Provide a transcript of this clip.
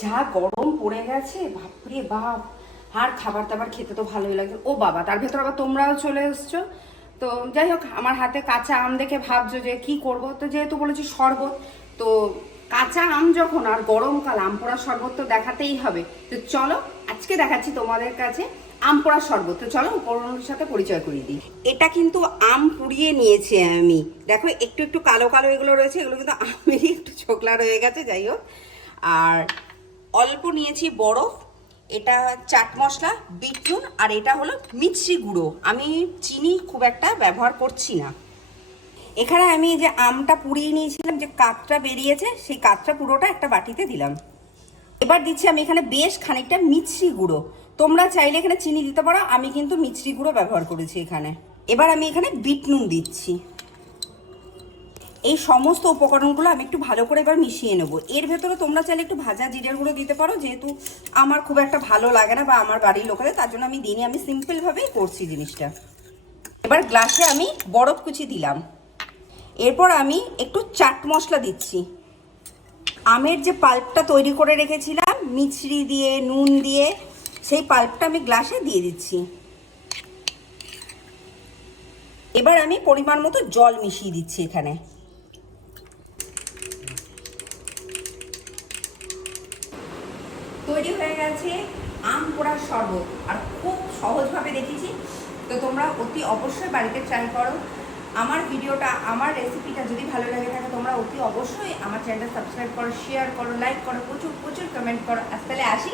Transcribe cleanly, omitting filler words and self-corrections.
যা গরম পড়ে গেছে, বাপরে বাপ। আর খাবার দাবার খেতে তো ভালোই লাগে। ও বাবা, তার ভেতর আবার তোমরাও চলে এসছো। তো যাই হোক, আমার হাতে কাঁচা আম দেখে ভাবছো যে কি করব। তো যেহেতু বলেছি শরবত, তো কাঁচা আম যখন আর গরমকাল, আম পোড়া শরবত তো দেখাতেই হবে। তো চলো আজকে দেখাচ্ছি তোমাদের কাছে আম পোড়া শরবত। তো চলো উপকরণের সাথে পরিচয় করিয়ে দিই। এটা কিন্তু আম পুড়িয়ে নিয়েছি আমি। দেখো একটু একটু কালো কালো এগুলো রয়েছে, এগুলো কিন্তু আমেরই একটু ছোকলা রয়ে গেছে। যাই হোক, আর অল্প নিয়েছি বরফ, এটা চাট মশলা, বিট নুন, আর এটা হলো মিছরি গুঁড়ো। আমি চিনি খুব একটা ব্যবহার করছি না। এখানে আমি যে আমটা পুড়িয়ে নিয়েছিলাম, যে কাঠটা বেরিয়েছে, সেই কাঠটা পুরোটা একটা বাটিতে দিলাম। এবার দিচ্ছি আমি এখানে বেশ খানিকটা মিছরি গুঁড়ো। তোমরা চাইলে এখানে চিনি দিতে পারো, আমি কিন্তু মিছরি গুঁড়ো ব্যবহার করেছি এখানে। এবার আমি এখানে বিট নুন দিচ্ছি। এই সমস্ত উপকরণগুলো আমি একটু ভালো করে এবার মিশিয়ে নেব। এর ভেতরে তোমরা চাইলে একটু ভাজা জিরের গুঁড়ো দিতে পারো, যেহেতু আমার খুব একটা ভালো লাগে না বা আমার বাড়ির লোকেদের, তার জন্য আমি দিইনি। আমি সিম্পলভাবেই করছি জিনিসটা। এবার গ্লাসে আমি বরফ কুচি দিলাম। এরপর আমি একটু চাট মশলা দিচ্ছি। আমের যে পাল্পটা তৈরি করে রেখেছিলাম মিছরি দিয়ে, নুন দিয়ে, সেই পাল্পটা আমি গ্লাসে দিয়ে দিচ্ছি। এবার আমি পরিমাণ মতো জল মিশিয়ে দিচ্ছি এখানে। তৈরি হয়ে গেছে আম পোড়ার শরবত, আর খুব সহজভাবে দেখিয়েছি। তো তোমরা অতি অবশ্যই বাড়িতে ট্রাই করো। আমার ভিডিওটা, আমার রেসিপিটা যদি ভালো লাগে থাকে, তোমরা অতি অবশ্যই আমার চ্যানেলটা সাবস্ক্রাইব করো, শেয়ার করো, লাইক করো, প্রচুর প্রচুর কমেন্ট করো। আজ তাহলে আসি।